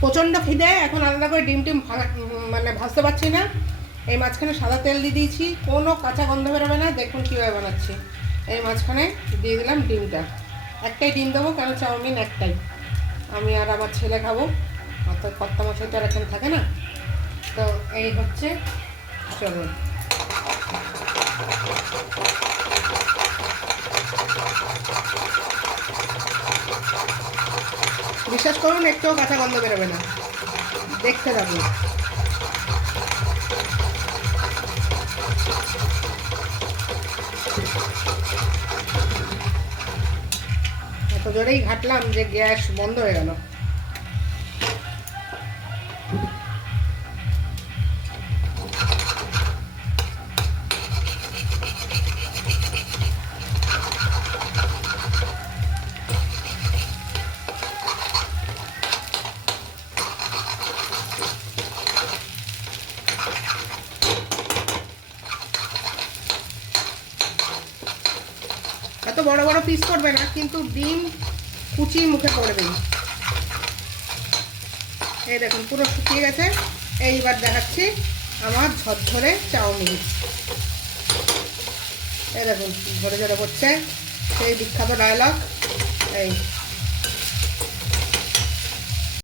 প্রচণ্ড খিদে, এখন আলাদা করে ডিম টিম মানে ভাজতে পারছি না। এই মাঝখানে সাদা তেল দিয়ে দিয়েছি, কোনো কাঁচা গন্ধ বেরোবে না। দেখুন কীভাবে বানাচ্ছি। এই মাঝখানে দিয়ে দিলাম ডিমটা। একটাই ডিম দেবো, কেন চাউমিন একটাই, আমি আর আমার ছেলে খাবো, অর্থাৎ কর্তা মশাই তো আর এখানে থাকে না। তো এই হচ্ছে, চলুন। বিশ্বাস করুন, একটুও কাঁচা গন্ধ বেরোবে না, দেখতে থাকুন। এত জোরেই ঘাটলাম যে গ্যাস বন্ধ হয়ে গেল। এত বড় বড় পিস করবে না, কিন্তু ডিম কুচি মুখে পড়বেই। এই দেখুন পুরো শুকিয়ে গেছে। এইবার দেখাচ্ছি আমার ঝরঝরে চাউমিন। এই দেখুন ঝরে ঝরে পড়ছে, সেই বিখ্যাত ডায়লগ। এই